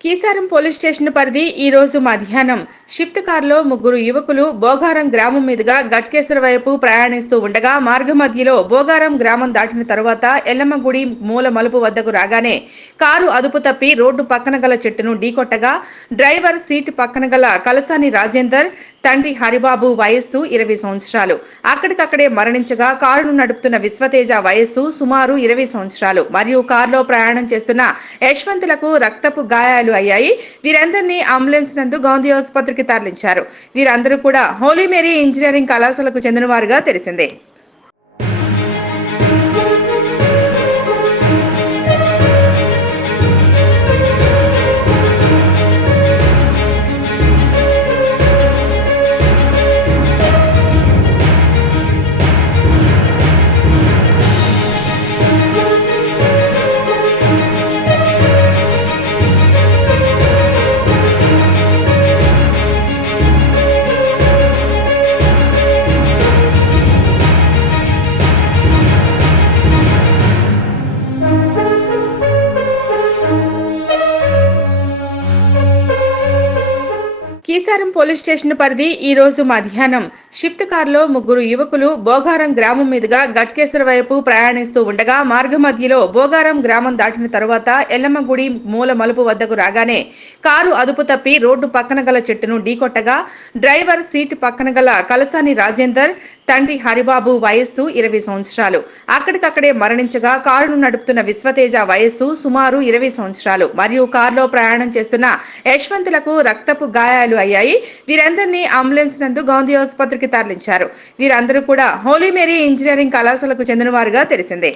కీసారం police station పరిధి ఈ రోజు మధ్యాహ్నం షిఫ్ట్ కారులో ముగ్గురు యువకులు బోగారం గ్రామం మీదుగా గట్కేసర వైపు ప్రయాణిస్తూ ఉండగా మార్గ మధ్యలో బోగారం గ్రామం దాటిన తరువాత ఎల్లమ్మగుడి మూల మలుపు వద్దకు రాగానే కారు అదుపు తప్పి రోడ్డు పక్కన గల చెట్టును ఢీకొట్టగా డ్రైవర్ సీటు పక్కన గల కలసాని రాజేందర్ తండ్రి హరిబాబు వయస్సు 20 సంవత్సరాలు అక్కడికక్కడే మరణించగా కారును నడుపుతున్న విశ్వతేజ వయస్సు సుమారు 20 సంవత్సరాలు మరియు కారులో ప్రయాణం చేస్తున్న యశ్వంతులకు రక్తపు గాయాలు అయ్యాయి. వీరందరినీ అంబులెన్స్ నందు గాంధీ ఆసుపత్రికి తరలించారు. వీరందరూ కూడా హోలీ మేరీ ఇంజనీరింగ్ కళాశాలకు చెందినవారుగా తెలిసిందే. కీసారం పోలీస్ స్టేషన్ పరిధి ఈ రోజు మధ్యాహ్నం షిఫ్ట్ కారులో ముగ్గురు యువకులు బోగారం గ్రామం మీదుగా గట్కేసర వైపు ప్రయాణిస్తూ ఉండగా మార్గ మధ్యలో బోగారం గ్రామం దాటిన తరువాత ఎల్లమ్మగుడి మూల మలుపు వద్దకు రాగానే కారు అదుపు తప్పి రోడ్డు పక్కన గల చెట్టును ఢీకొట్టగా డ్రైవర్ సీటు పక్కన గల కలసాని రాజేందర్ తండ్రి హరిబాబు వయస్సు 20 సంవత్సరాలు అక్కడికక్కడే మరణించగా కారును నడుపుతున్న విశ్వతేజ వయస్సు సుమారు 20 సంవత్సరాలు మరియు కారులో ప్రయాణం చేస్తున్న యశ్వంతులకు రక్తపు గాయాలు అయ్యాయి. వీరందరినీ అంబులెన్స్ నందు గాంధీ ఆసుపత్రికి తరలించారు. వీరందరూ కూడా హోలీ మేరీ ఇంజనీరింగ్ కళాశాలకు చెందినవారుగా తెలిసిందే.